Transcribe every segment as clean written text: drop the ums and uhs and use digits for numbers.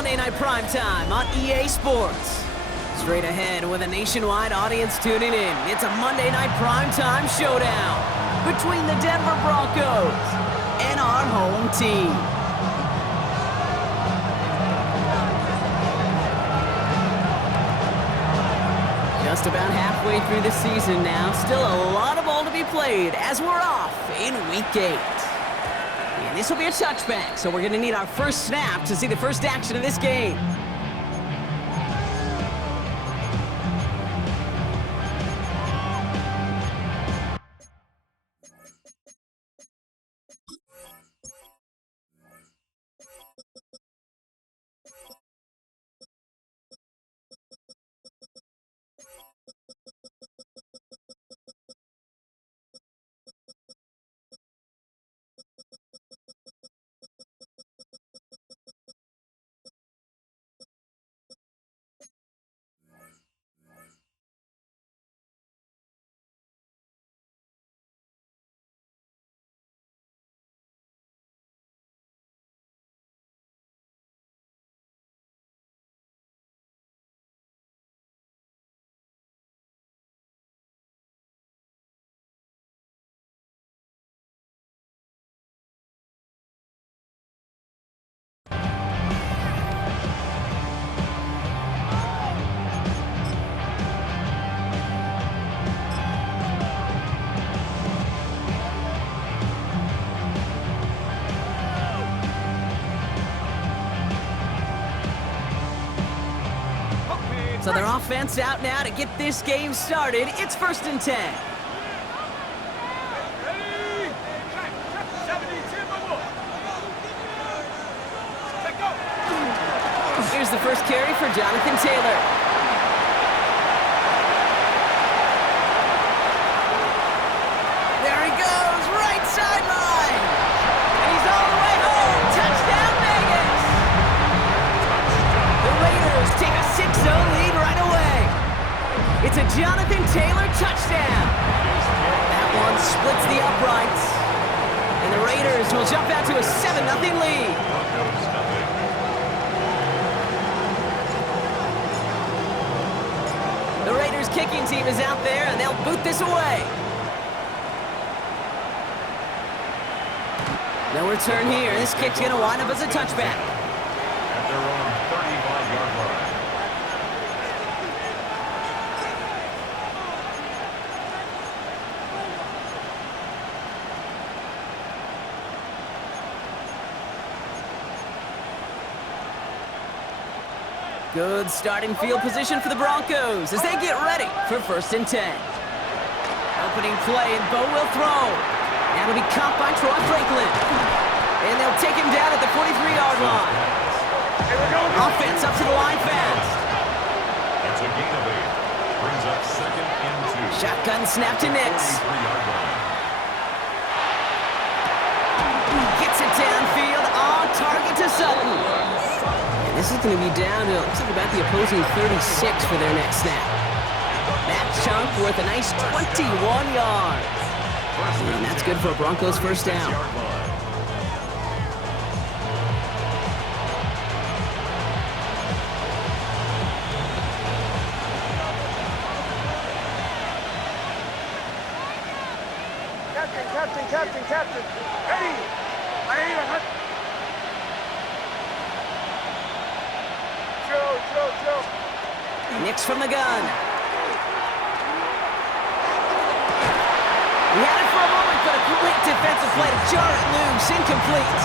Monday Night Primetime on EA Sports. Straight ahead with a nationwide audience tuning in, it's a Monday Night Primetime showdown between the Denver Broncos and our home team. Just about halfway through the season now, still a lot of ball to be played as we're off in Week 8. And this will be a touchback, so we're going to need our first snap to see the first action of this game. So their offense out now to get this game started. It's 1st and 10. Here's the first carry for Jonathan Taylor. There he goes, right sideline. And he's all the way home. Touchdown, Vegas. The Raiders take a 6-0 lead right away. It's a Jonathan Taylor touchdown. That one splits the uprights. And the Raiders will jump out to a 7-0 lead. The Raiders kicking team is out there, and they'll boot this away. No return here. This kick's going to wind up as a touchback. At their own 35-yard line. Good starting field position for the Broncos as they get ready for 1st and 10. Opening play, and Bo will throw. That'll be caught by Troy Franklin. And they'll take him down at the 43-yard line. Offense up to the line fast. That's a gain of 8. Brings up 2nd and 2. Shotgun snap to Nix. Gets it downfield, on target to Sutton. And this is going to be down to, looks like about the opposing 36 for their next snap. That chunk worth a nice 21 yards. And that's good for a Broncos first down. Captain. Ready. Joe. Nix from the gun. He had it for a moment, but a great defensive play to jar it loose. Incomplete.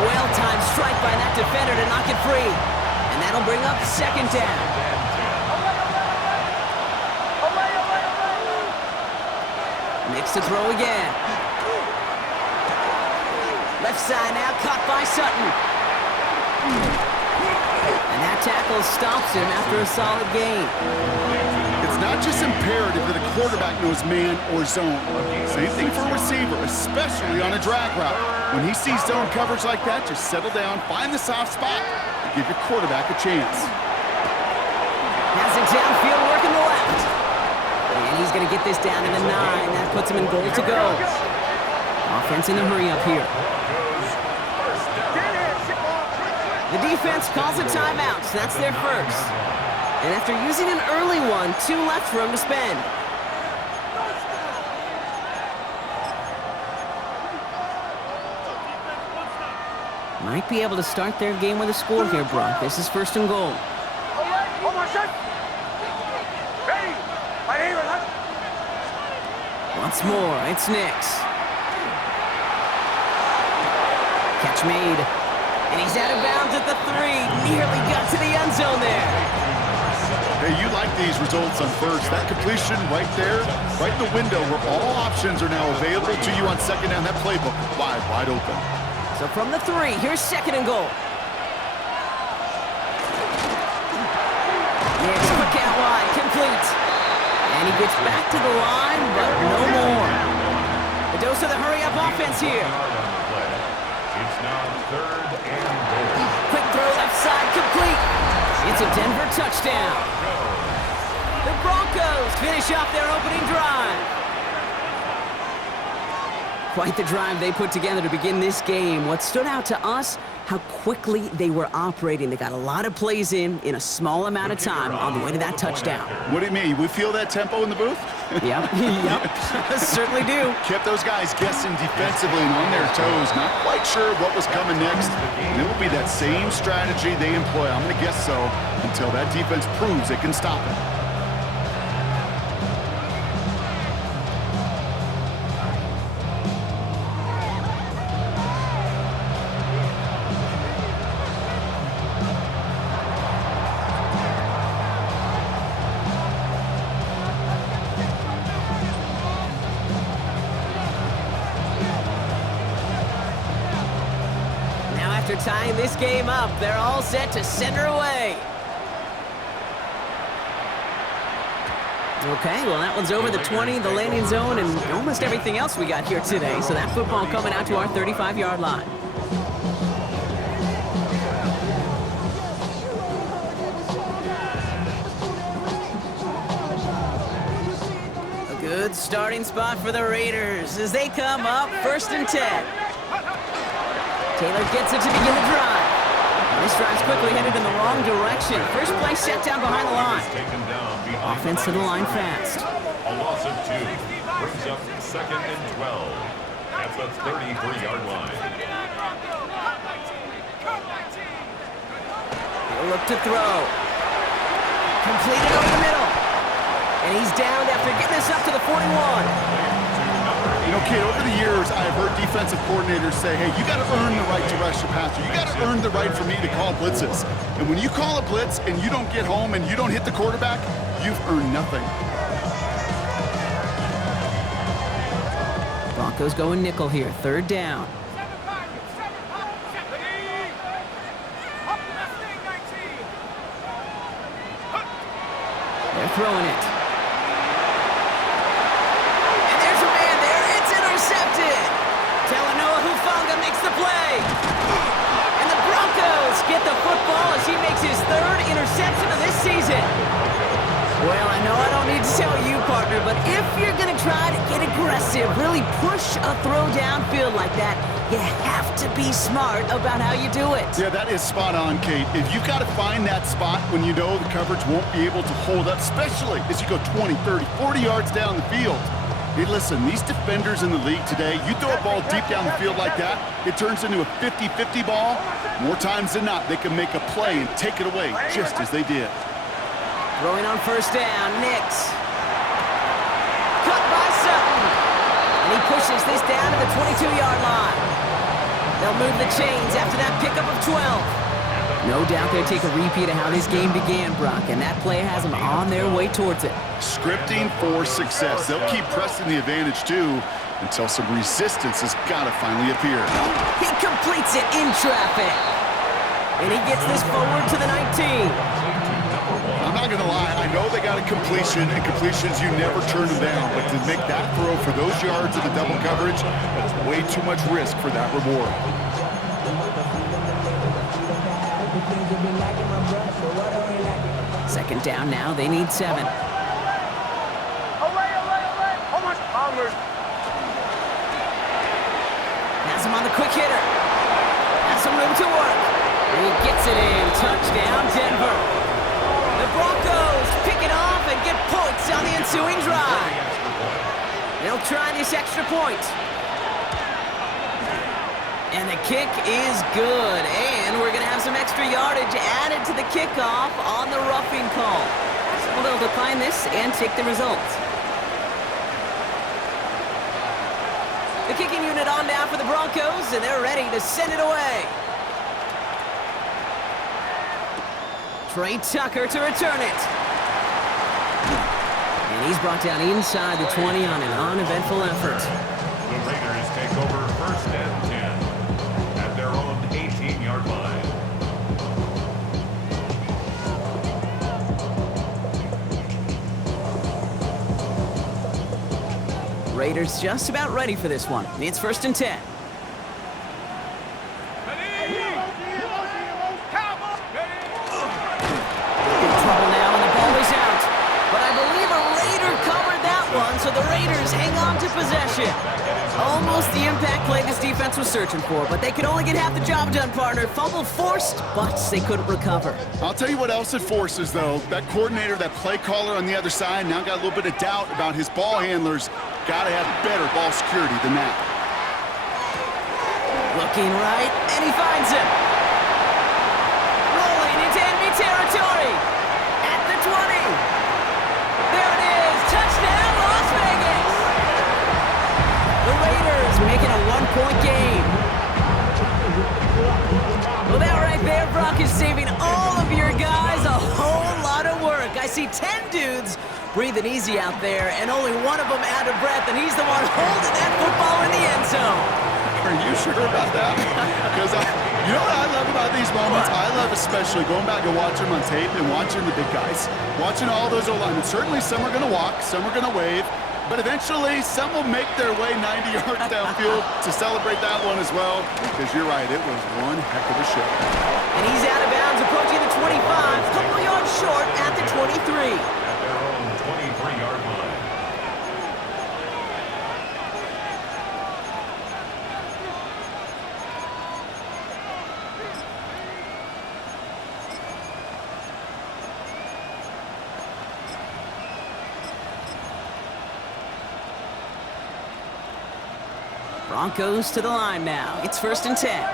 Well-timed strike by that defender to knock it free. And that'll bring up 2nd down. Nix to throw again. Left side now, caught by Sutton. And that tackle stops him after a solid gain. It's not just imperative that a quarterback knows man or zone. Same thing for a receiver, especially on a drag route. When he sees zone coverage like that, just settle down, find the soft spot, and give your quarterback a chance. Has it downfield, working the left. And he's going to get this down to the 9. That puts him in goal to go. Offense in the hurry up here. The defense calls a timeout. So that's their first. And after using an early one, 2 left for him to spend. Might be able to start their game with a score here, Brock. This is first and goal. Once more, it's Nix. Catch made. And he's out of bounds at the 3. Nearly got to the end zone there. Hey, you like these results on first. That completion right there, right in the window where all options are now available to you on second down. That playbook wide open. So from the 3, here's second and goal. Nix, quick out wide, complete. And he gets back to the line, but no more. The dose of the hurry-up offense here. It's now third and goal. Quick throw left side, complete. It's a Denver touchdown. The Broncos finish off their opening drive. Quite the drive they put together to begin this game. What stood out to us, how quickly they were operating. They got a lot of plays in a small amount of time on the way to that touchdown. What do you mean? We feel that tempo in the booth? Yep, certainly do. Kept those guys guessing defensively and on their toes. Not quite sure what was coming next. And it will be that same strategy they employ. I'm going to guess so until that defense proves it can stop it. After tying this game up, they're all set to send her away. Okay, well, that one's over the 20, the landing zone, and almost everything else we got here today. So that football coming out to our 35-yard line. A good starting spot for the Raiders as they come up first and 10. Taylor gets it to begin the drive. This drive's quickly headed in the wrong direction. First play set down behind the line. Offense to the line fast. A loss of 2 brings up second and 12 at the 33-yard line. He'll look to throw. Completed over the middle. And he's downed after getting this up to the 41. You know, kid, over the years, I've heard defensive coordinators say, hey, you got to earn the right to rush the passer. You got to earn the right for me to call blitzes. And when you call a blitz and you don't get home and you don't hit the quarterback, you've earned nothing. Broncos going nickel here, third down. They're throwing it. Get the football as he makes his 3rd interception of this season. Well, I know I don't need to tell you, partner, but if you're going to try to get aggressive, really push a throw downfield like that, you have to be smart about how you do it. Yeah, that is spot on, Kate. If you've got to find that spot when you know the coverage won't be able to hold up, especially as you go 20, 30, 40 yards down the field. Hey, listen, these defenders in the league today, you throw a ball deep down the field like that, it turns into a 50-50 ball. More times than not, they can make a play and take it away, just as they did. Throwing on first down, Nix. Cut by Sutton. And he pushes this down to the 22-yard line. They'll move the chains after that pickup of 12. No doubt they'll take a repeat of how this game began, Brock, and that play has them on their way towards it. Scripting for success. They'll keep pressing the advantage, too, until some resistance has got to finally appear. He completes it in traffic. And he gets this forward to the 19. I'm not going to lie. I know they got a completion, and completions, you never turn them down. But to make that throw for those yards of the double coverage, that's way too much risk for that reward. Second down now. They need 7. Has him on the quick hitter. Has some room to work. He gets it in. Touchdown, Denver. The Broncos pick it off and get points on the ensuing drive. They'll try this extra point. And the kick is good. And we're going to have some extra yardage added to the kickoff on the roughing call. So they'll decline this and take the result. The kicking unit on now for the Broncos, and they're ready to send it away. Trey Tucker to return it. And he's brought down inside the 20 on an uneventful effort. The Raiders take over 1st and 10 at their own 18-yard line. Raiders just about ready for this one. It's 1st and 10. Trouble now, and the ball is out. But I believe a Raider covered that one, so the Raiders hang on to possession. Almost the impact play this defense was searching for, but they could only get half the job done, partner. Fumble forced, but they couldn't recover. I'll tell you what else it forces, though. That coordinator, that play caller on the other side, now got a little bit of doubt about his ball handlers. Got to have better ball security than that. Looking right, and he finds him. Rolling into enemy territory. At the 20. There it is. Touchdown, Las Vegas. The Raiders making a one-point game. Well, that right there, Brock, is saving all of your guys a whole lot of work. I see 10 dudes breathing easy out there, and only one of them out of breath, and he's the one holding that football in the end zone. Are you sure about that? Because you know what I love about these moments? I love especially going back and watching them on tape and watching the big guys. Watching all those O-linemen. Certainly some are going to walk, some are going to wave, but eventually some will make their way 90 yards downfield to celebrate that one as well. Because you're right, it was one heck of a show. And he's out of bounds, approaching the 25, a couple yards short at the 23. At their own 23-yard line. Broncos to the line now. It's 1st and 10.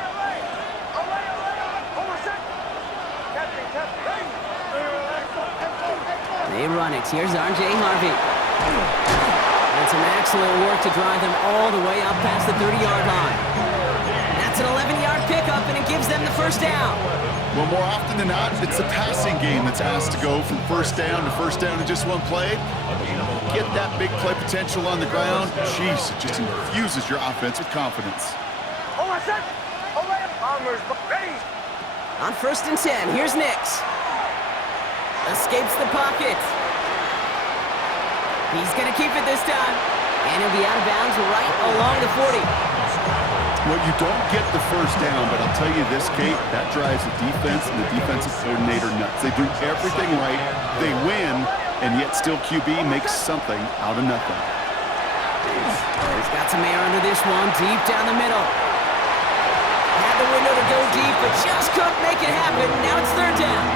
They run it. Here's R.J. Harvey. And some excellent work to drive them all the way up past the 30-yard line. That's an 11-yard pickup, and it gives them the first down. Well, more often than not, it's the passing game that's asked to go from first down in just one play. Get that big play potential on the ground. Jeez, it just infuses your offense with confidence. On 1st and 10, here's Nix. Escapes the pocket. He's going to keep it this time. And he'll be out of bounds right along the 40. Well, you don't get the first down, but I'll tell you this, Kate, that drives the defense and the defensive coordinator nuts. They do everything right, they win, and yet still QB makes something out of nothing. He's got some air under this one, deep down the middle. Had the window to go deep, but just couldn't make it happen. Now it's 3rd down.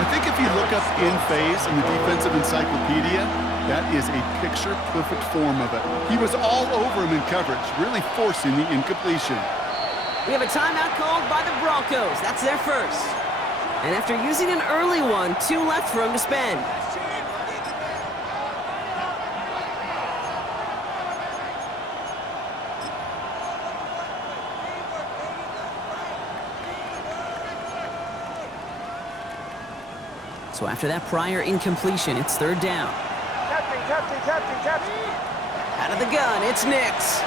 I think if you look up in phase in the defensive encyclopedia, that is a picture-perfect form of it. He was all over him in coverage, really forcing the incompletion. We have a timeout called by the Broncos. That's their first. And after using an early one, 2 left for him to spend. So after that prior incompletion, it's 3rd down. Out of the gun, it's Nix.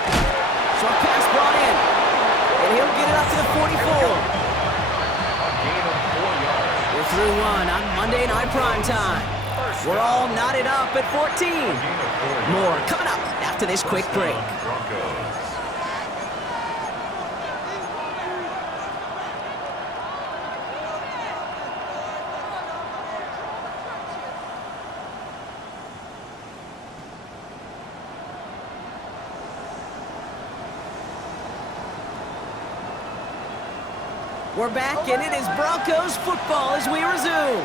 Short pass brought in. And he'll get it up to the 44. We're through one on Monday Night Primetime. We're all knotted up at 14. More coming up after this quick break. We're we're back, and it is Broncos football as we resume.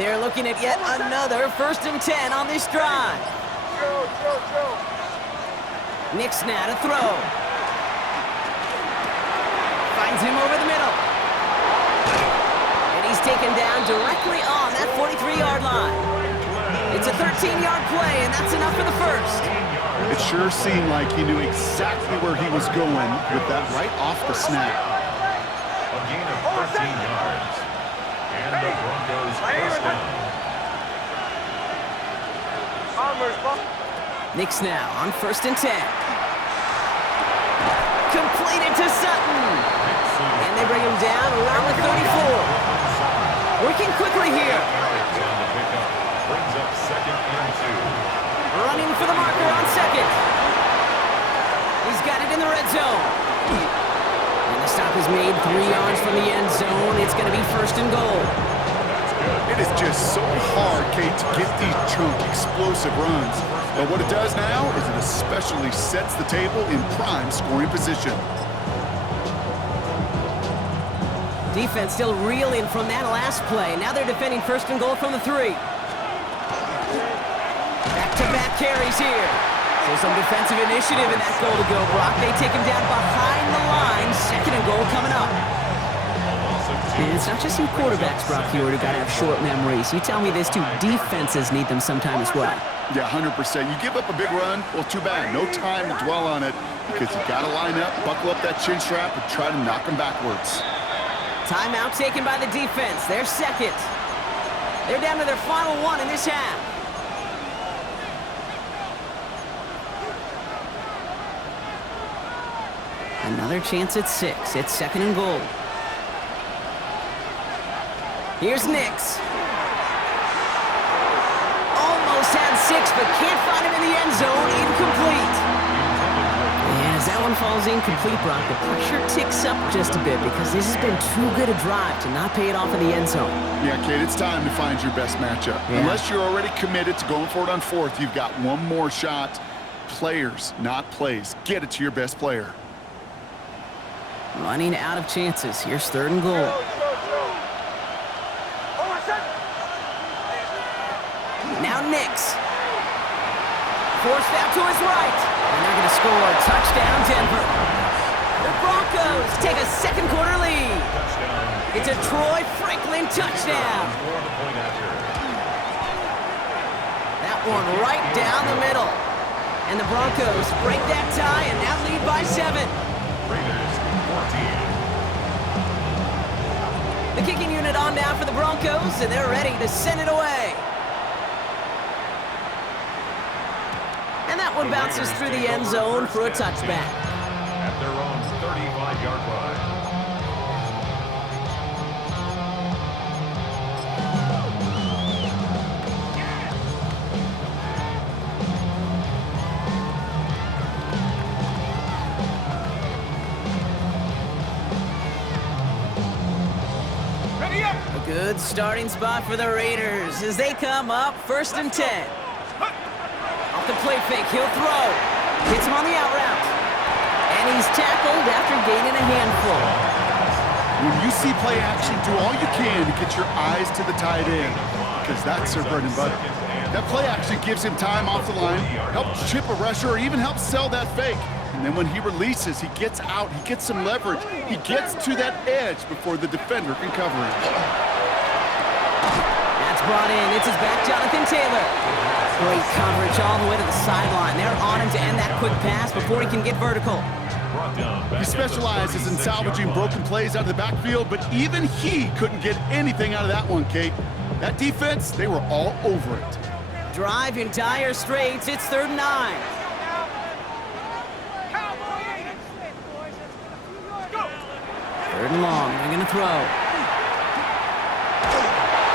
They're looking at yet another 1st and 10 on this drive. Nick's now to throw. Finds him over the middle. And he's taken down directly on that 43-yard line. It's a 13-yard play, and that's enough for the first. It sure seemed like he knew exactly where he was going with that right off the snap. A gain of 13 yards. And the Broncos first down. Nick's now on 1st and 10. Completed to Sutton. And they bring him down around the 34. Working quickly here. Brings up 2nd and 2. Running for the marker on 2nd. He's got it in the red zone. And the stop is made 3 yards from the end zone. It's going to be 1st and goal. It is just so hard, Kate, to get these chunk, explosive runs. But what it does now is it especially sets the table in prime scoring position. Defense still reeling from that last play. Now they're defending 1st and goal from the 3. Back-to-back carries here. So some defensive initiative in that goal to go, Brock. They take him down behind the line. 2nd and goal coming up. And it's not just you quarterbacks, Brock Hewitt, who got to have short memories. You tell me this too, defenses need them sometime as well. Yeah, 100%. You give up a big run, well, too bad. No time to dwell on it because you got to line up, buckle up that chin strap, and try to knock them backwards. Timeout taken by the defense. They're 2nd. They're down to their final 1 in this half. Another chance at 6. It's 2nd and goal. Here's Nix. Almost had 6, but can't find him in the end zone. Incomplete. And as that one falls incomplete, Brock, the pressure ticks up just a bit because this has been too good a drive to not pay it off in the end zone. Yeah, Kate, it's time to find your best matchup. Yeah. Unless you're already committed to going for it on 4th, you've got one more shot. Players, not plays. Get it to your best player. Running out of chances. Here's 3rd and goal. Now Nix. Forced out to his right. And they're going to score. Touchdown, Denver. The Broncos take a 2nd quarter lead. It's a Troy Franklin touchdown. That one right down the middle. And the Broncos break that tie and now lead by 7. Raiders 14. The kicking unit on now for the Broncos, and they're ready to send it away. And that one bounces through the end zone for a touchback. At their own 35-yard line. A good starting spot for the Raiders as they come up 1st and 10. Off the play fake, he'll throw. Hits him on the out route. And he's tackled after gaining a handful. When you see play action, do all you can to get your eyes to the tight end because that's their bread and butter. That play action gives him time off the line, helps chip a rusher, or even helps sell that fake. And then when he releases, he gets out, he gets some leverage. He gets to that edge before the defender can cover him. That's brought in. It's his back, Jonathan Taylor. Great coverage all the way to the sideline. They're on him to end that quick pass before he can get vertical. He specializes in salvaging broken plays out of the backfield, but even he couldn't get anything out of that one, Kate. That defense, they were all over it. Drive in dire straits. It's 3rd and 9. 3rd and long. They're going to throw.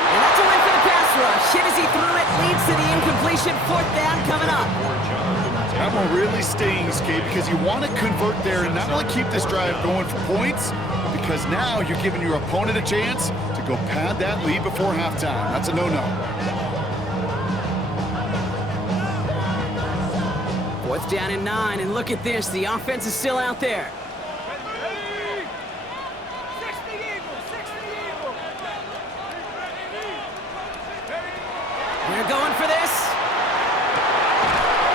And that's a win for the pass rush. Hit as he threw it. Leads to the incompletion. 4th down coming up. That one really stings, Kate, because you want to convert there and not only keep this drive going for points, because now you're giving your opponent a chance to go pad that lead before halftime. That's a no-no. 4th down and 9, and look at this. The offense is still out there. We're going for this.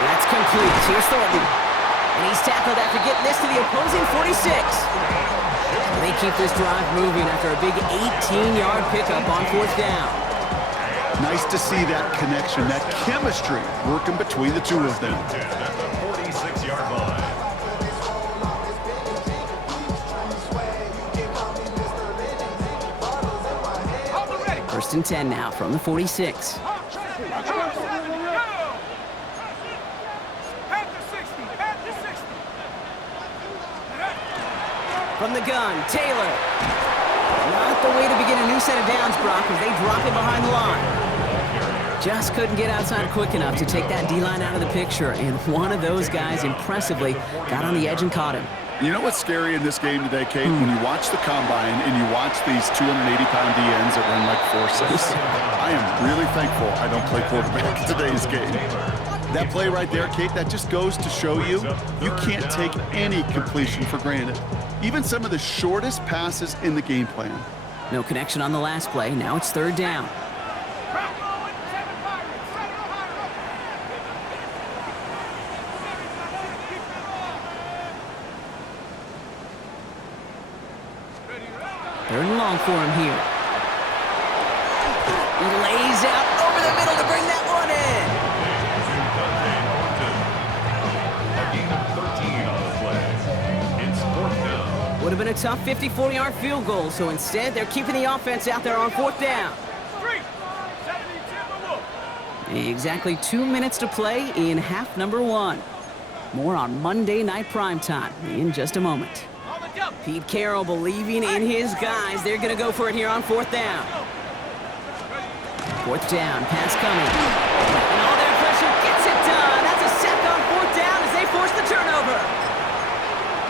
That's complete. Here's Thornton. And he's tackled after getting this to the opposing 46. They keep this drive moving after a big 18-yard pickup on 4th down. Nice to see that connection, that chemistry working between the two of them. At the 46-yard line. First and 10 now from the 46. From the gun, Taylor. Not the way to begin a new set of downs, Brock, as they drop it behind the line. Just couldn't get outside quick enough to take that D-line out of the picture, and one of those guys impressively got on the edge and caught him. You know what's scary in this game today, Kate? When you watch the combine and you watch these 280-pound DNs that run like forceps, I am really thankful I don't play quarterback in today's game. That play right there, Kate, that just goes to show you, you can't take any completion for granted. Even some of the shortest passes in the game plan. No connection on the last play. Now it's 3rd down. Third and long for him here. He lays out over the middle to bring that one in. Would have been a tough 54-yard field goal, so instead they're keeping the offense out there on 4th down. Exactly 2 minutes to play in half number 1. More on Monday Night Primetime in just a moment. Pete Carroll believing in his guys. They're going to go for it here on 4th down. 4th down, pass coming. And all their pressure gets it done. That's a sack on 4th down as they force the turnover.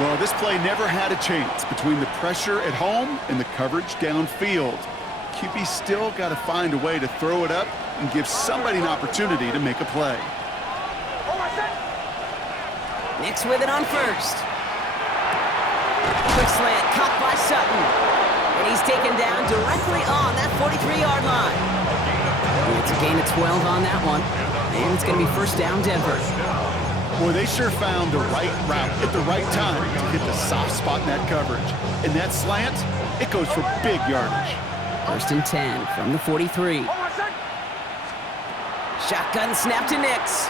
Well, this play never had a chance between the pressure at home and the coverage downfield. QB still got to find a way to throw it up and give somebody an opportunity to make a play. Nix with it on 1st. Quick slant caught by Sutton. And he's taken down directly on that 43-yard line. And it's a gain of 12 on that one. And it's going to be 1st down Denver. Boy, they sure found the right route at the right time to hit the soft spot in that coverage. And that slant, it goes for big yardage. 1st and 10 from the 43. Shotgun snap to Nix.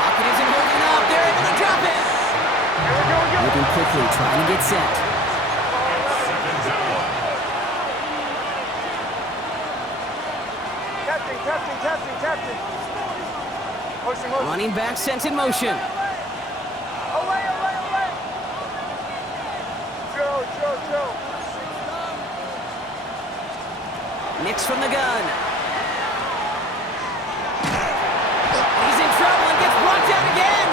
Pocket isn't holding up. They're able to drop it. Moving quickly, trying to get set. Captain. Running back sent in motion. Away. Joe. Nix from the gun. He's in trouble and gets brought down again.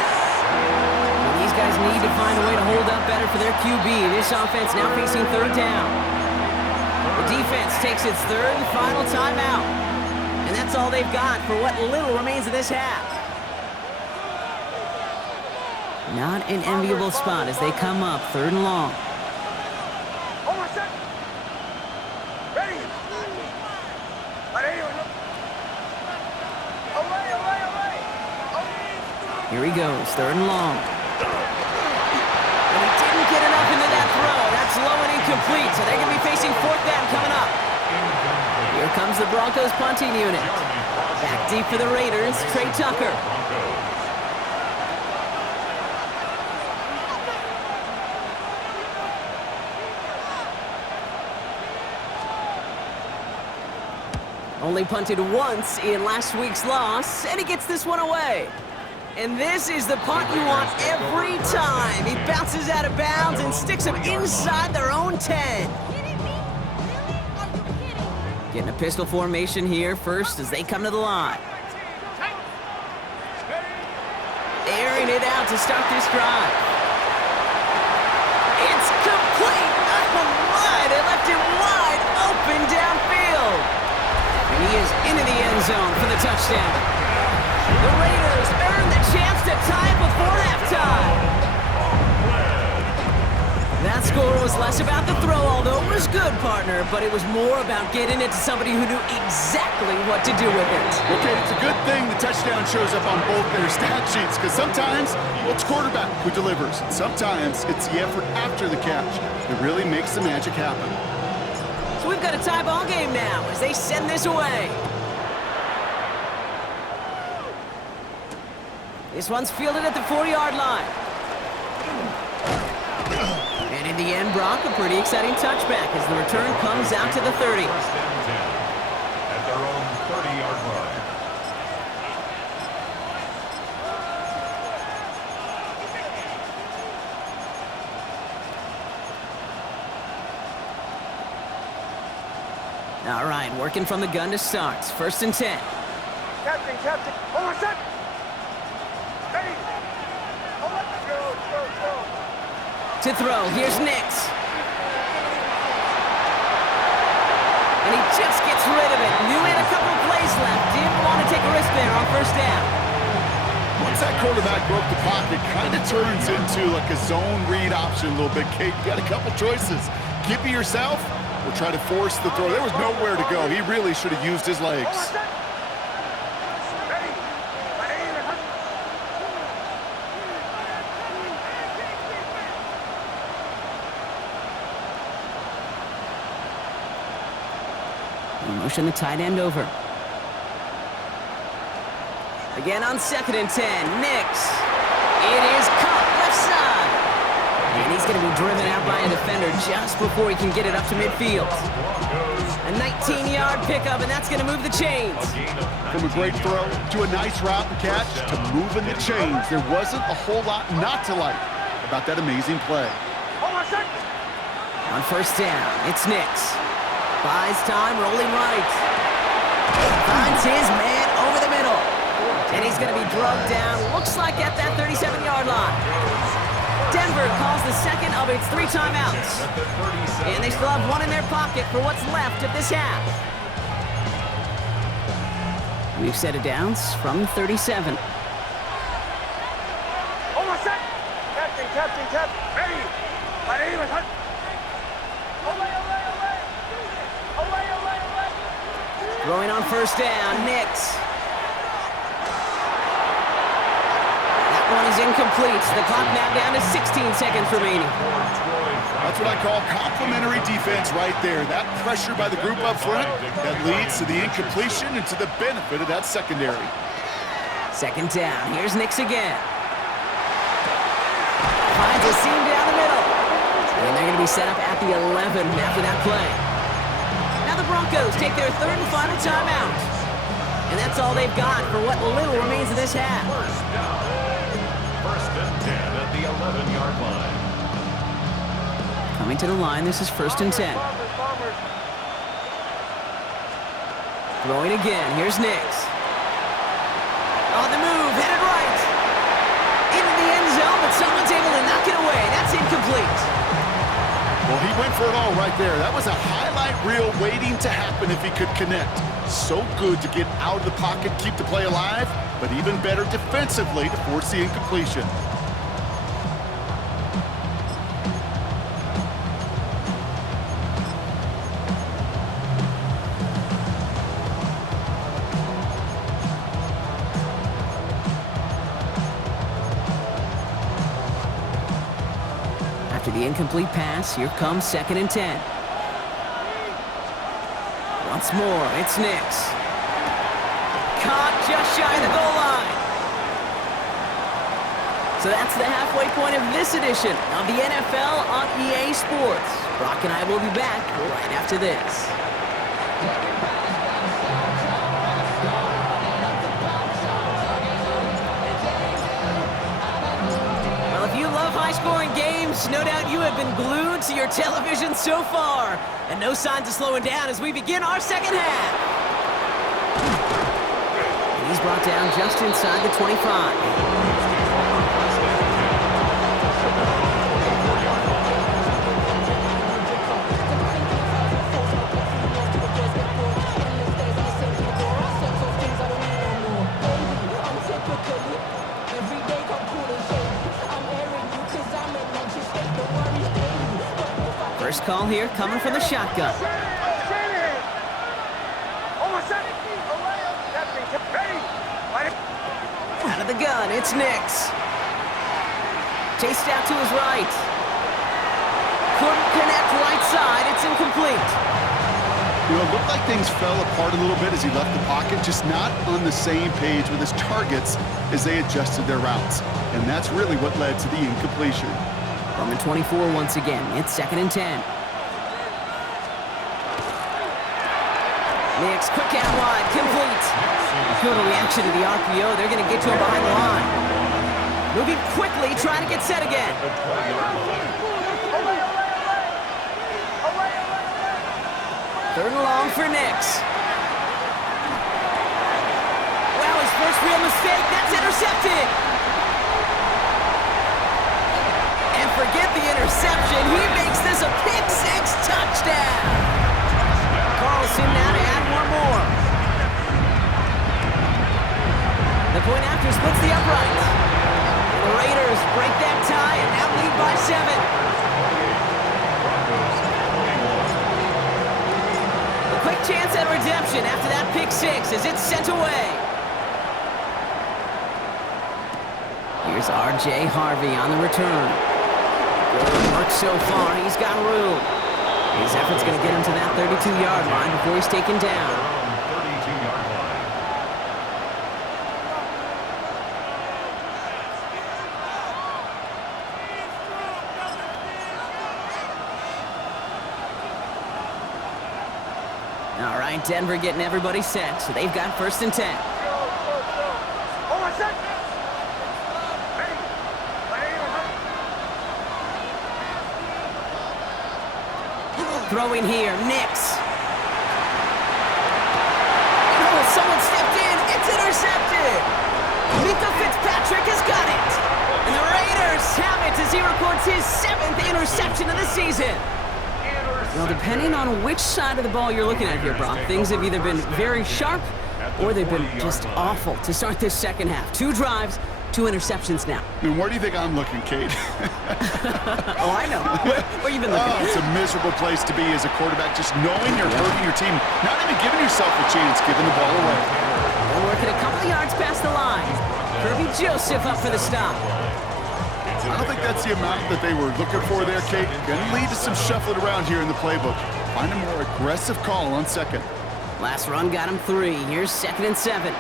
And these guys need to find a way to hold up better for their QB. This offense now facing 3rd down. The defense takes its 3rd and final timeout. And that's all they've got for what little remains of this half. Not an enviable spot as they come up 3rd and long. Ready. Away. Here he goes, 3rd and long. And he didn't get enough into that throw. That's low and incomplete, so they're going to be facing 4th down coming up. Here comes the Broncos punting unit. Back deep for the Raiders, Trey Tucker. Only punted once in last week's loss, and he gets this one away. And this is the punt you want every time. He bounces out of bounds and sticks them inside their own 10. Getting a pistol formation here first as they come to the line. Airing it out to start this drive. It's complete! Oh my! They left it wide open downfield. And he is into the end zone for the touchdown. The Raiders earn the chance to tie it before halftime. That's score was less about the throw, although it was good, partner, but it was more about getting it to somebody who knew exactly what to do with it. Okay, it's a good thing the touchdown shows up on both their stat sheets, because sometimes it's quarterback who delivers, and sometimes it's the effort after the catch that really makes the magic happen. So we've got a tie ball game now as they send this away. This one's fielded at the 4-yard line. And in the end, Brock, a pretty exciting touchback as the return comes out to the 30. First and 10 at their own 30-yard line. All right, working from the gun to start. First and 10. Captain. Hold on a sec. Ready. Hold on. Go. To throw, here's Nix. And he just gets rid of it. Knew he had a couple of plays left. Didn't want to take a risk there on first down. Once that quarterback broke the pocket, kind of turns into like a zone read option a little bit, Kate. You got a couple choices. Keep it yourself or try to force the throw. There was nowhere to go. He really should have used his legs. Hold on a sec. Ready. Motion the tight end over. Again on 2nd and 10. Nix. It is caught left side. And he's going to be driven out by a defender just before he can get it up to midfield. A 19-yard pickup, and that's going to move the chains. From a great throw to a nice route and catch to moving the chains, there wasn't a whole lot not to like about that amazing play. Hold on a sec. On first down, it's Nix. Buys time, rolling right. Finds his man over the middle. And he's going to be drugged down, looks like at that 37-yard line. Denver calls the second of its 3 timeouts. And they still have one in their pocket for what's left of this half. We've set it downs from 37. Hold on a sec. Captain. Ready. Throwing on first down, Nix. That one is incomplete. The clock now down to 16 seconds remaining. That's what I call complimentary defense right there. That pressure by the group up front that leads to the incompletion and to the benefit of that secondary. Second down. Here's Nix again. Finds a seam down the middle. And they're going to be set up at the 11 after that play. Now the Broncos take their 3rd and final timeout. And that's all they've got for what little remains of this half. First and 10 at the 11-yard line. Coming to the line, this is 1st and 10. Throwing again, here's Nix. On the move, headed right. Into the end zone, but someone's able to knock it away. That's incomplete. Well, he went for it all right there. That was a highlight reel waiting to happen if he could connect. So good to get out of the pocket, keep the play alive, but even better defensively to force the incompletion. After the incomplete pass, here comes 2nd and 10. Once more, it's Nix. Caught just shy of the goal line. So that's the halfway point of this edition of the NFL on EA Sports. Brock and I will be back right after this. Well, if you love high-scoring games, no doubt you have been glued to your television so far. And no signs of slowing down as we begin our second half. And he's brought down just inside the 25. First call here coming from the shotgun. Out of the gun, it's Nix. Chased out to his right. Couldn't connect right side. It's incomplete. You know, it looked like things fell apart a little bit as he left the pocket, just not on the same page with his targets as they adjusted their routes. And that's really what led to the incompletion. From the 24 once again, it's 2nd and 10. Nix, quick out wide, complete. Good reaction to the RPO. They're going to get to him behind the line. Moving quickly, trying to get set again. Third and long for Nix. Well, his first real mistake, that's intercepted. And forget the interception, he makes this a pick-6 touchdown. Carlson now to add one more. The point after splits the upright. The Raiders break that tie and now lead by 7. A quick chance at redemption after that pick-6 as it's sent away. Here's R.J. Harvey on the return. Good work so far. He's got room. His effort's going to get him to that 32-yard line before he's taken down. All right, Denver getting everybody set, so they've got 1st and 10. Throwing here, Nix. Oh, someone stepped in. It's intercepted. Mika Fitzpatrick has got it. And the Raiders have it as he records his 7th interception of the season. Well, depending on which side of the ball you're looking at here, Brock, things have either been very sharp or they've been just awful to start this second half. 2 drives, 2 interceptions now. And where do you think I'm looking, Kate? Oh, I know. Where you been looking? Oh, it's a miserable place to be as a quarterback, just knowing you're hurting your team, not even giving yourself a chance, giving the ball away. They're working a couple of yards past the line. Kirby Joseph up for the stop. I don't think that's the amount that they were looking for there, Kate. Gonna lead to some shuffling around here in the playbook. Find a more aggressive call on 2nd. Last run got him 3. Here's 2nd and 7.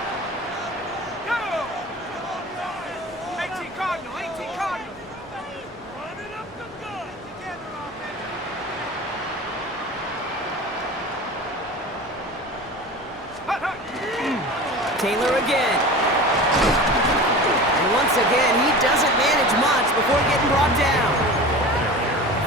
Taylor again. And once again, he doesn't manage much before getting brought down.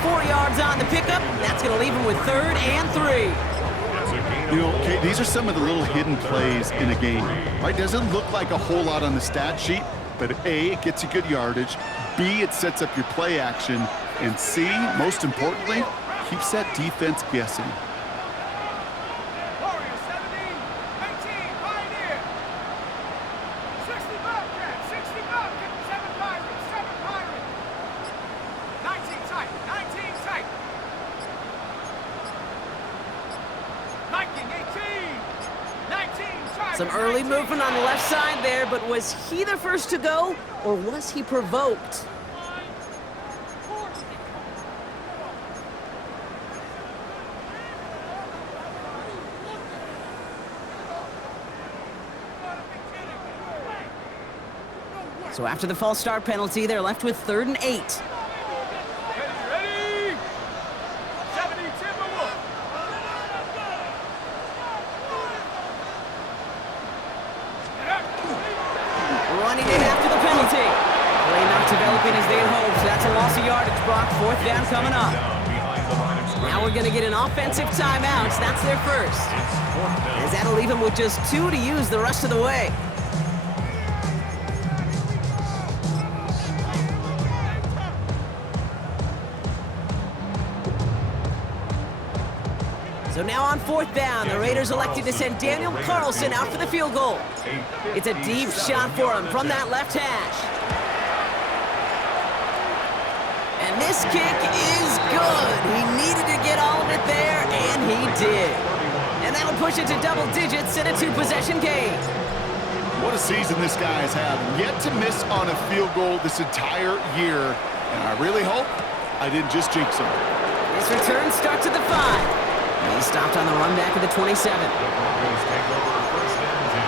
4 yards on the pickup. That's going to leave him with 3rd and 3. You know, Kate, these are some of the little hidden plays in a game. Right? Doesn't look like a whole lot on the stat sheet, but A, it gets you good yardage. B, it sets up your play action. And C, most importantly, keeps that defense guessing. Some early movement on the left side there, but was he the first to go, or was he provoked? So after the false start penalty, they're left with 3rd and 8. Running in after the penalty. Play not developing as they had hoped. So that's a loss of yardage, Brock. 4th down coming up. Now we're going to get an offensive timeout. That's their first. As that'll leave them with just 2 to use the rest of the way. So now on 4th down, the Raiders elected to send Daniel Carlson out for the field goal. It's a deep shot for him from that left hash. And this kick is good. He needed to get there, and he did. And that'll push it to double digits in a 2-possession game. What a season this guy has had. Yet to miss on a field goal this entire year. And I really hope I didn't just jinx him. His return starts at the 5. He stopped on the run back at the 27. The Broncos take over first and 10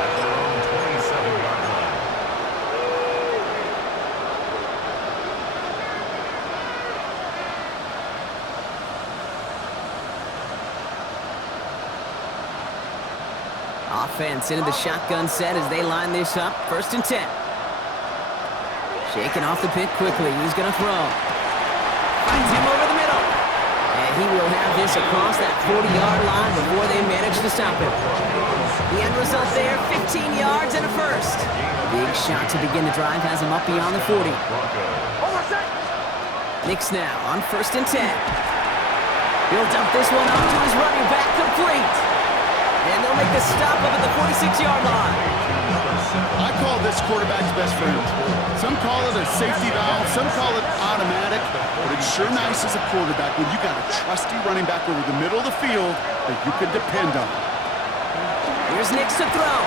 at their own 27-yard line. Offense into the shotgun set as they line this up. First and 10. Shaking off the pick quickly. He's going to throw. Finds him over the middle. And he will have this across that 40-yard line before they manage to stop him. The end result there, 15 yards and a first. Big shot to begin the drive has him up beyond the 40. Knicks now on first and 10. He'll dump this one off to his running back, complete. And they'll make the stop up at the 46-yard line. I call this quarterback's best friend. Some call it a safety valve, some call it automatic, but it's sure nice as a quarterback when you got a trusty running back over the middle of the field that you can depend on. Here's Nix to throw.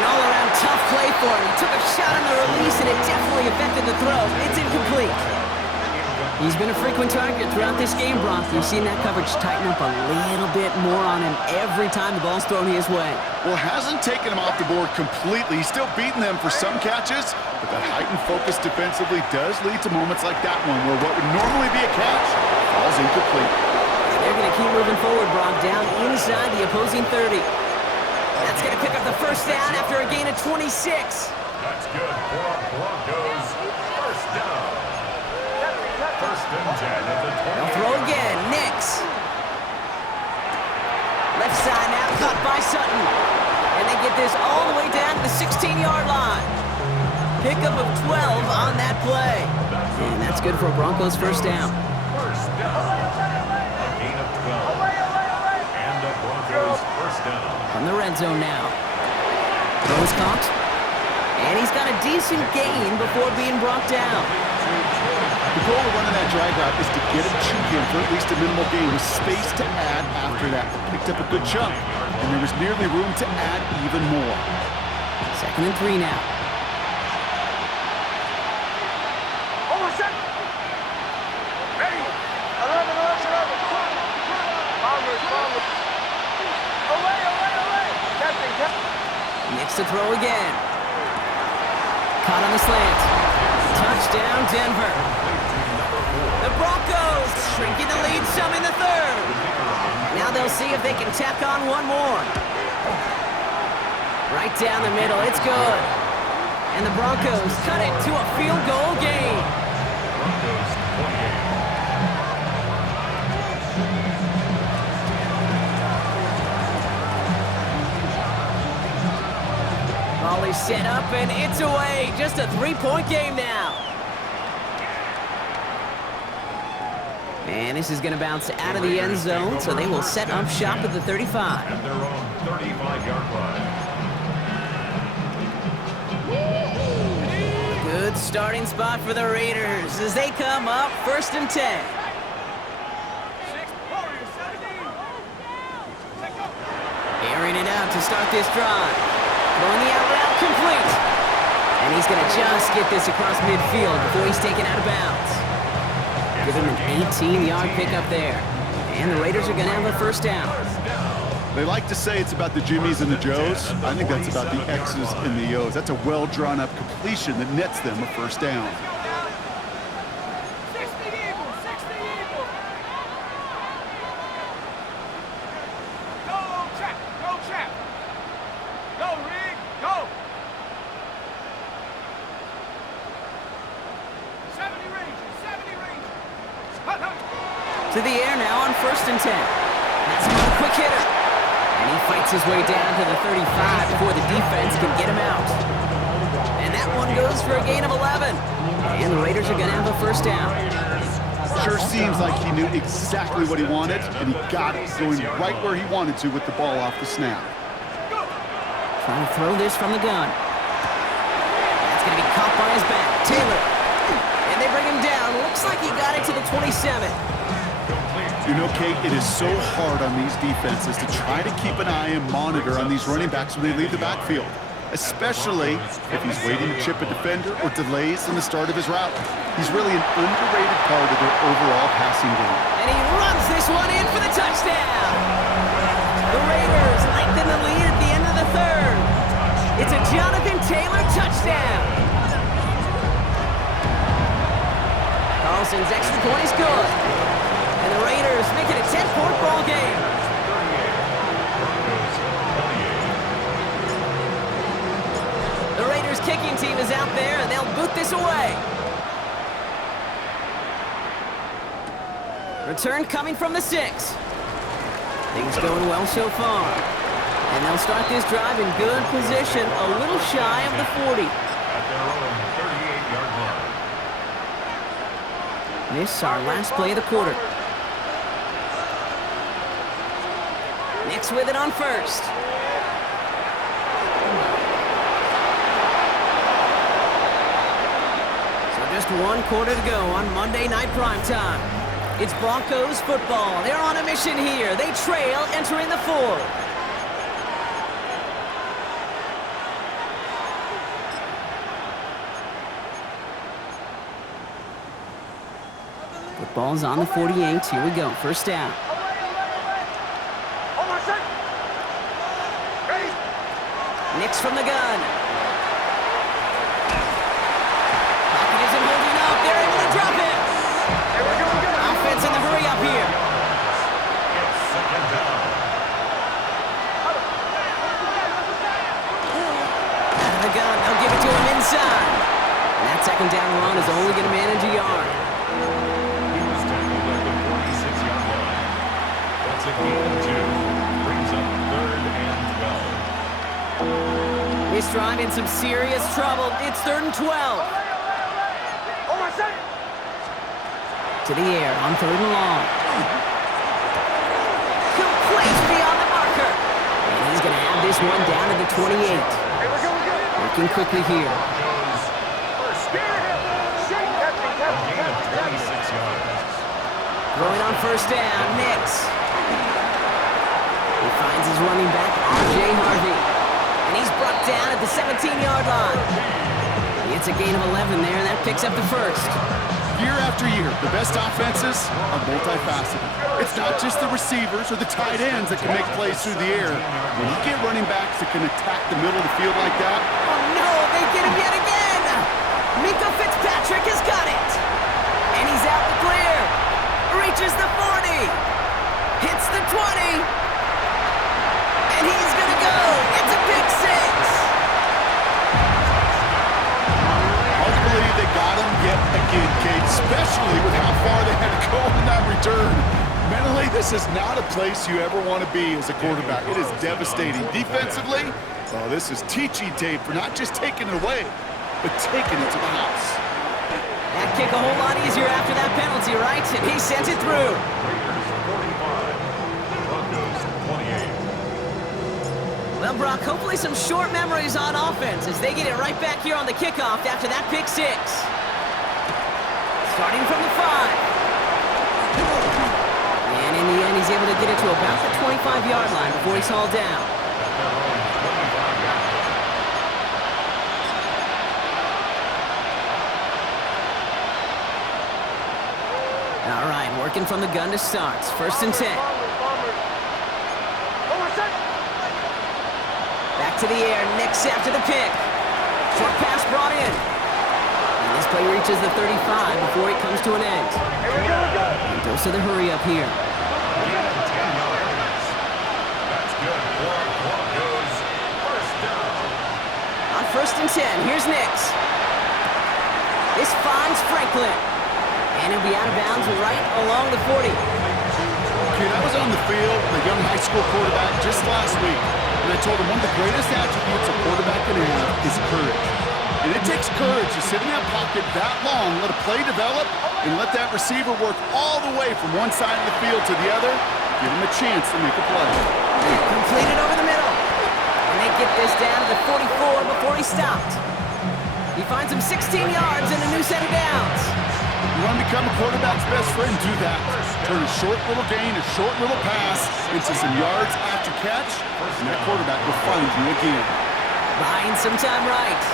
An all-around tough play for him. He took a shot on the release, and it definitely affected the throw. It's incomplete. He's been a frequent target throughout this game, Brock. You've seen that coverage tighten up a little bit more on him every time the ball's thrown his way. Well, hasn't taken him off the board completely. He's still beating them for some catches, but that heightened focus defensively does lead to moments like that one where what would normally be a catch falls incomplete. They're going to keep moving forward, Brock, down inside the opposing 30. That's going to pick up the first down after a gain of 26. That's good for Broncos. First down. First and 10 at the 20. They'll throw again. Nix. Left side now, caught by Sutton. And they get this all the way down to the 16-yard line. Pickup of 12 on that play. And that's good for a Broncos first down. First down. A gain of 12. And a Broncos first down. From the red zone now. Throws caught. And he's got a decent gain before being brought down. The goal of running that drag route is to get him to him for at least a minimal gain with space to add after that. Picked up a good chunk, and there was nearly room to add even more. Second and 3 now. Over set. Ready. 11. Bombers. Away. Captain. Nix to throw again. Caught on the slant. Touchdown, Denver. The Broncos shrinking the lead some in the third. Now they'll see if they can tack on one more. Right down the middle, it's good. And the Broncos cut it to a field goal game. Broncos 28. Volley set up and it's away. Just a 3-point game now. And this is going to bounce out of the end zone, so they will set up shop at the 35. At their own 35-yard line. Good starting spot for the Raiders as they come up first and 10. Airing it out to start this drive. Throwing the out route complete. And he's going to just get this across midfield before he's taken out of bounds. Give him an 18-yard pickup there. And the Raiders are going to have a first down. They like to say it's about the Jimmies and the Joes. I think that's about the X's and the O's. That's a well-drawn-up completion that nets them a first down. To the air now on first and 10. That's a quick hitter. And he fights his way down to the 35 before the defense can get him out. And that one goes for a gain of 11. And the Raiders are going to have a first down. Sure seems like he knew exactly what he wanted, and he got it, going right where he wanted to with the ball off the snap. Trying to throw this from the gun. That's going to be caught by his back. Taylor. And they bring him down. Looks like he got it to the 27. You know, Kate, it is so hard on these defenses to try to keep an eye and monitor on these running backs when they leave the backfield, especially if he's waiting to chip a defender or delays in the start of his route. He's really an underrated part of their overall passing game. And he runs this one in for the touchdown. The Raiders lengthen the lead at the end of the third. It's a Jonathan Taylor touchdown. Carlson's extra point is good. And the Raiders make it a 10-point ball game. The Raiders kicking team is out there, and they'll boot this away. Return coming from the 6. Things going well so far. And they'll start this drive in good position, a little shy of the 40. At their own 38-yard line. This our last play of the quarter. Nix with it on first. So just one quarter to go on Monday Night Primetime. It's Broncos football. They're on a mission here. They trail entering the fourth. Football's on the 48. Here we go. First down. Nix from the gun. Pocket isn't holding up. They're able to drop it. Offense in the hurry up here. It's second down. Out of the gun. They'll give it to him inside. And that second down run is only going to manage a yard. He was tackled at the 46-yard line. That's a gain of 2. Brings up 3rd and 12. This drive in some serious trouble. It's 3rd and 12. To the air on 3rd and long. Complete beyond the marker. And he's going to have this one down to the 28. Working quickly here. Gain of 26 yards. Throwing on first down. Nix. He finds his running back, R.J. Harvey. And he's brought down at the 17-yard line. It's a gain of 11 there, and that picks up the first. Year after year, the best offenses are multifaceted. It's not just the receivers or the tight ends that can make plays through the air. When you get running backs that can attack the middle of the field like that, Oh, no, they get him yet again. Minka Fitzpatrick has got it. And he's out the clear. Reaches the 40. Hits the 20. And he's going to go. It's a big 6. hard to believe they got him yet again, Kate, especially with how far they had to go on that return. Mentally, this is not a place you ever want to be as a quarterback. It is devastating. Defensively, oh, this is teaching tape for not just taking it away, but taking it to the house. That kick a whole lot easier after that penalty, right? And he sent it through. Raiders 45. Broncos 28. Well, Brock, hopefully some short memories on offense as they get it right back here on the kickoff after that pick 6. Starting from the 5. And in the end, he's able to get it to about the 25-yard line before he's hauled down. All right, working from the gun to start. 1st and 10. Back to the air, Nix after the pick. Short pass brought in. And this play reaches the 35 before it comes to an end. And goes to the hurry up here. Gain of 10 yards. That's good for Broncos. First down. On 1st and 10, here's Nix. This finds Franklin. And he'll be out of bounds right along the 40. Kid, I was on the field with a young high school quarterback just last week, and I told him one of the greatest attributes a quarterback can have is courage. And it takes courage to sit in that pocket that long, let a play develop, and let that receiver work all the way from one side of the field to the other, give him a chance to make a play. Completed over the middle. And they get this down to the 44 before he stopped. He finds him 16 yards and a new set of downs. You want to become a quarterback's best friend? Do that. Turn a short little gain, a short little pass into some yards after catch, and that quarterback will find you again. Buying some time right.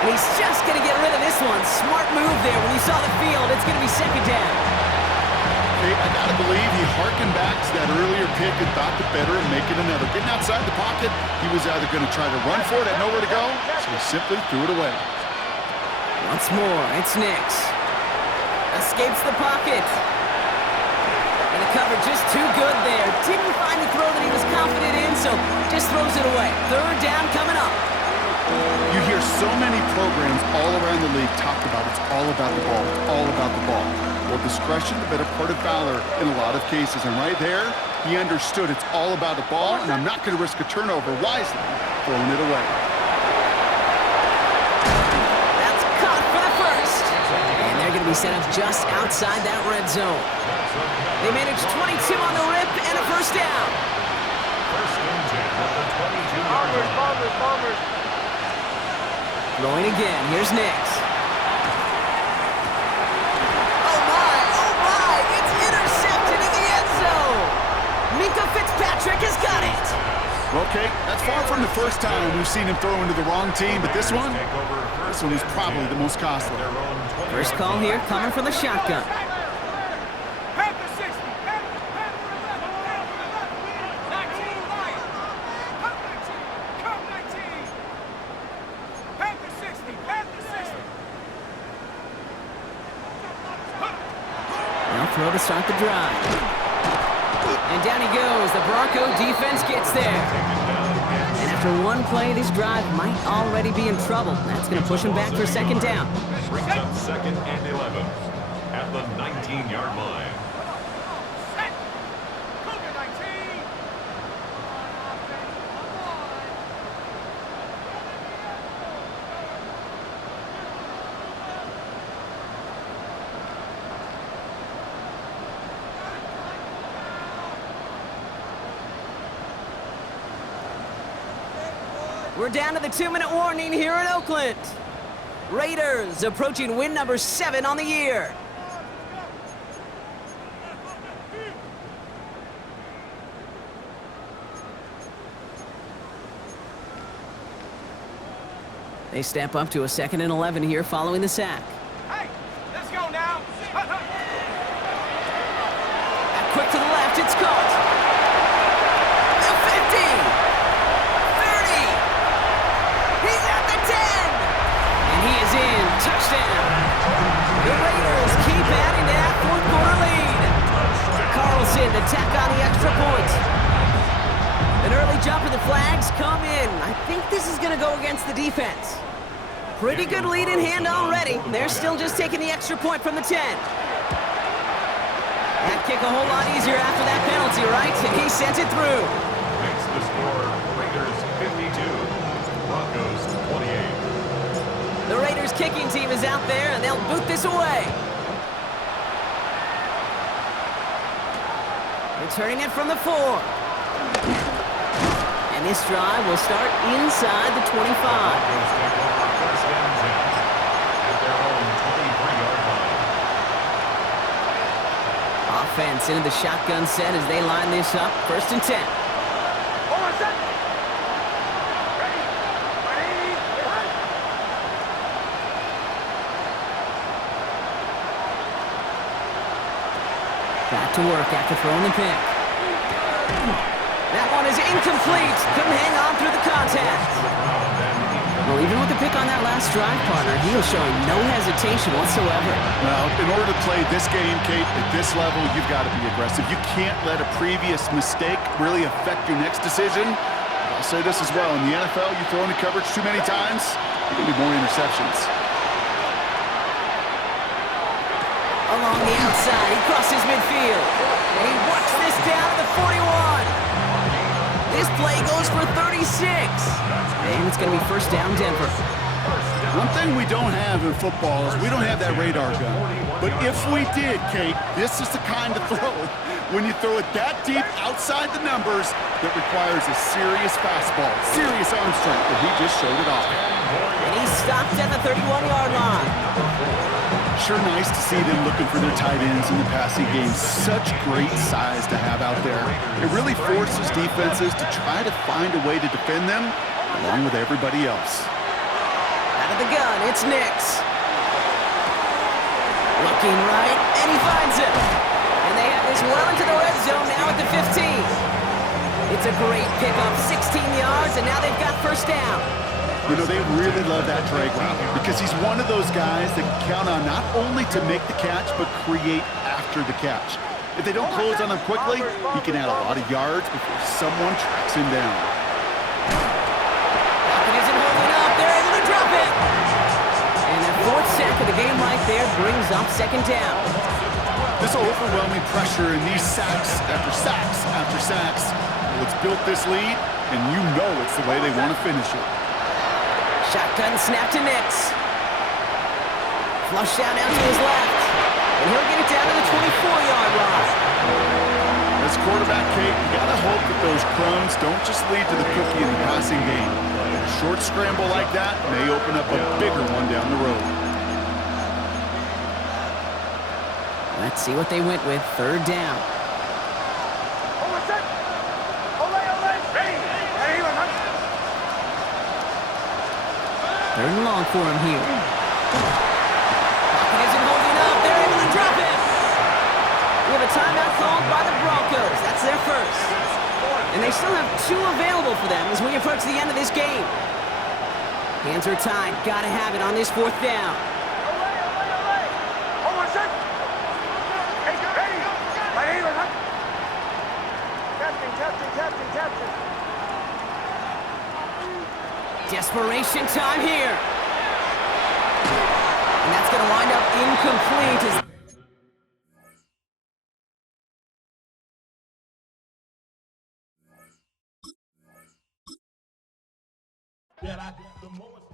And he's just going to get rid of this one. Smart move there. When you saw the field, it's going to be second down. Okay, I got to believe he harkened back to that earlier pick and thought the better and make it another. Getting outside the pocket, he was either going to try to run for it, had nowhere to go, so he simply threw it away. Once more, it's Nix. Escapes the pocket. And the cover just too good there. Didn't find the throw that he was confident in, so just throws it away. Third down coming up. You hear so many programs all around the league talk about it's all about the ball, it's all about the ball. Well, discretion, the better part of valor in a lot of cases. And right there, he understood it's all about the ball, and I'm not going to risk a turnover wisely, throwing it away. That's caught for the first. And they're going to be set up just outside that red zone. They managed 22 on the rip and a first down. First and 10 at the 22-yard line. Bombers. Throwing again. Here's Nix. Oh, my. It's intercepted in the end zone. Minka Fitzpatrick has got it. Okay, that's far from the first time we've seen him throw into the wrong team, but this one was probably the most costly. First call here coming from the shotgun. Panther 60. Panther 19 Lions. Come 19. Panther 60. Panther 60. Now throw to start the drive. And down he goes. The Bronco defense gets there. And after one play, this drive might already be in trouble. That's going to push him back for second down. Brings up second and 11 at the 19-yard line. Set. Cougar 19. We're down to the 2-minute warning here in Oakland. Raiders approaching win number 7 on the year. They step up to a 2nd and 11 here following the sack. Hey, let's go now. Quick to the left, it's caught. The 50. 30. He's at the 10. And he is in. Touchdown. The Raiders keep adding to that fourth-quarter lead. Carlson to tack on the extra point. An early jump and the flags come in. I think this is going to go against the defense. Pretty good lead in hand already. They're still just taking the extra point from the 10. That kick a whole lot easier after that penalty, right? And he sent it through. Makes the score Raiders 52, Broncos 28. The Raiders kicking team is out there, and they'll boot this away. Returning it from the 4. And this drive will start inside the 25. Broncos take over first and 10 at their own 23-yard line. Offense into the shotgun set as they line this up. First and 10. Hold on, set. Ready. Ready. Back to work after throwing the pick. That one is incomplete. Couldn't hang on through the contact. Well, even with the pick on that last drive, partner, he was showing no hesitation whatsoever. Well, in order to play this game, Kate, at this level, you've got to be aggressive. You can't let a previous mistake really affect your next decision. I'll say this as well. In the NFL, you throw into coverage too many times, you're going to be more interceptions. Along the outside, he crosses midfield. And he works this down to the 41. This play goes for 36. And it's going to be first down Denver. One thing we don't have in football is we don't have that radar gun. But if we did, Kate, this is the kind of throw, when you throw it that deep outside the numbers, that requires a serious fastball, serious arm strength, but he just showed it off. And he stopped at the 31-yard line. Sure nice to see them looking for their tight ends in the passing game. Such great size to have out there. It really forces defenses to try to find a way to defend them along with everybody else. Out of the gun, it's Nix. Looking right, and he finds it. And they have this well into the red zone now at the 15. It's a great pickup, 16 yards, and now they've got first down. You know, they really love that drag route because he's one of those guys that can count on not only to make the catch, but create after the catch. If they don't close on him quickly, he can add a lot of yards before someone tracks him down. Falcon isn't holding up. They're able to drop it. And their fourth sack of the game right there brings up second down. This overwhelming pressure and these sacks after sacks after sacks, well, it's built this lead, and you know it's the way they want to finish it. Shotgun snap to Nix. Flush down out to his left. And he'll get it down to the 24-yard line. As quarterback, Kate, you got to hope that those crumbs don't just lead to the cookie in the passing game. A short scramble like that may open up a bigger one down the road. Let's see what they went with. Third down. Third and long for him here. Pocket isn't holding up. They're able to drop it. We have a timeout called by the Broncos. That's their first. And they still have 2 available for them as we approach the end of this game. Hands are tied. Got to have it on this fourth down. Captain. Desperation time here. And that's going to wind up incomplete as Yeah, the moment